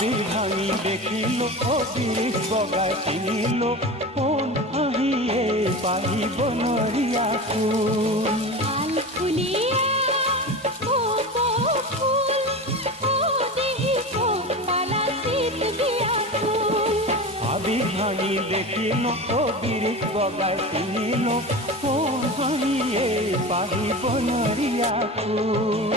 আবির ভাঙি দেখিল ও বিরিশ বগায় চিনিল কোন আহিয়ে পাহিব নরিয়া ফুল আল ফুলিয়া ও ফুল ও দেহি পালা শীত দিয়া ফুল আবির ভাঙি দেখিল ও বিরিশ বগায় চিনিল কোন আহিয়ে পাহিব নরিয়া ফুল